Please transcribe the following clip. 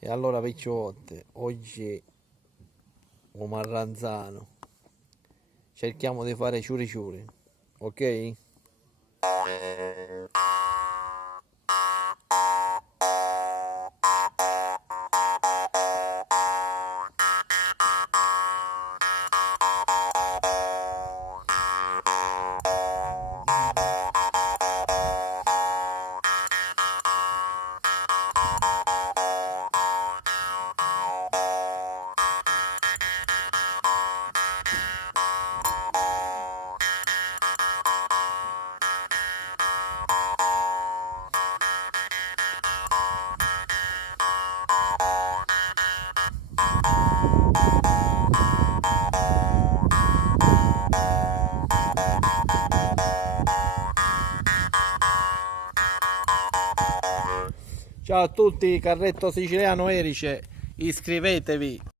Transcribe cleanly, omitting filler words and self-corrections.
E allora picciotte, oggi un marranzano, cerchiamo di fare ciuri ciuri, ok? Ciao a tutti, Carretto Siciliano Erice, iscrivetevi.